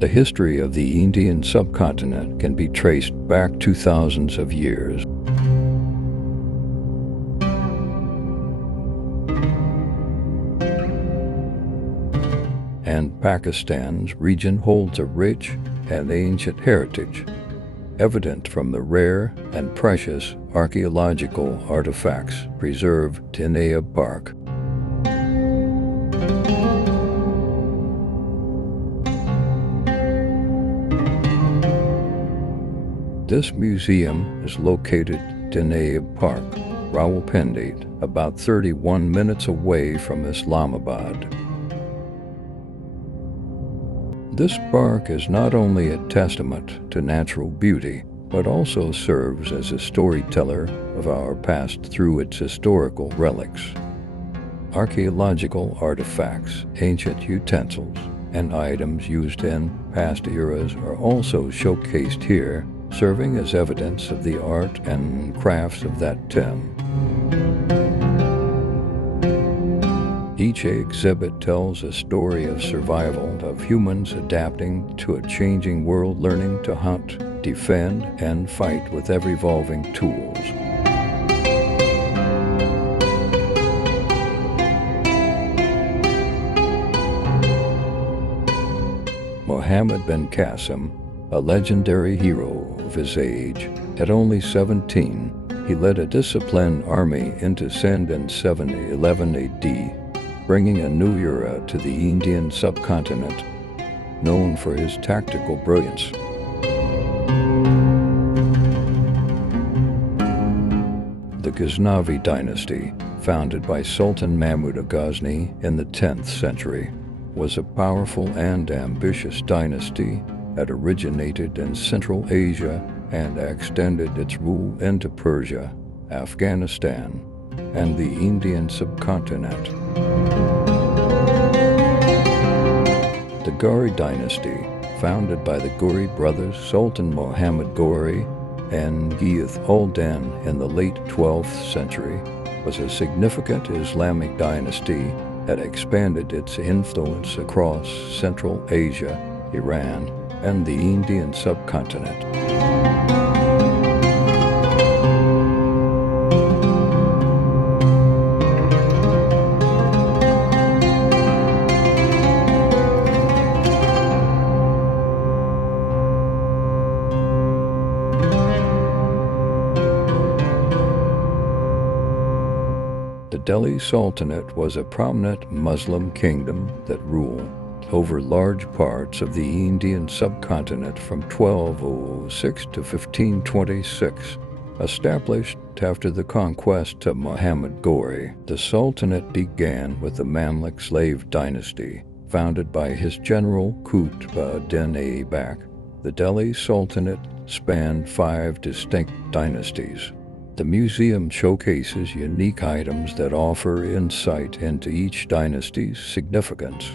The history of the Indian subcontinent can be traced back to thousands of years. And Pakistan's region holds a rich and ancient heritage, evident from the rare and precious archaeological artifacts preserved in Ayub Park. This museum is located in Ayub Park, Rawalpindi, about 31 minutes away from Islamabad. This park is not only a testament to natural beauty, but also serves as a storyteller of our past through its historical relics. Archaeological artifacts, ancient utensils, and items used in past eras are also showcased here, serving as evidence of the art and crafts of that time. Each exhibit tells a story of survival, of humans adapting to a changing world, learning to hunt, defend, and fight with ever-evolving tools. Muhammad bin Qasim, a legendary hero of his age, at only 17, he led a disciplined army into Sindh in 711 AD, bringing a new era to the Indian subcontinent, known for his tactical brilliance. The Ghaznavi dynasty, founded by Sultan Mahmud of Ghazni in the 10th century, was a powerful and ambitious dynasty that originated in Central Asia and extended its rule into Persia, Afghanistan, and the Indian subcontinent. The Ghori dynasty, founded by the Ghori brothers Sultan Muhammad Ghori and Ghiyath-ul-Din in the late 12th century, was a significant Islamic dynasty that expanded its influence across Central Asia, Iran, and the Indian subcontinent. The Delhi Sultanate was a prominent Muslim kingdom that ruled over large parts of the Indian subcontinent from 1206 to 1526. Established after the conquest of Muhammad Ghori, the Sultanate began with the Mamluk slave dynasty, founded by his general Qutb-ud-Din Aibak. The Delhi Sultanate spanned 5 distinct dynasties. The museum showcases unique items that offer insight into each dynasty's significance.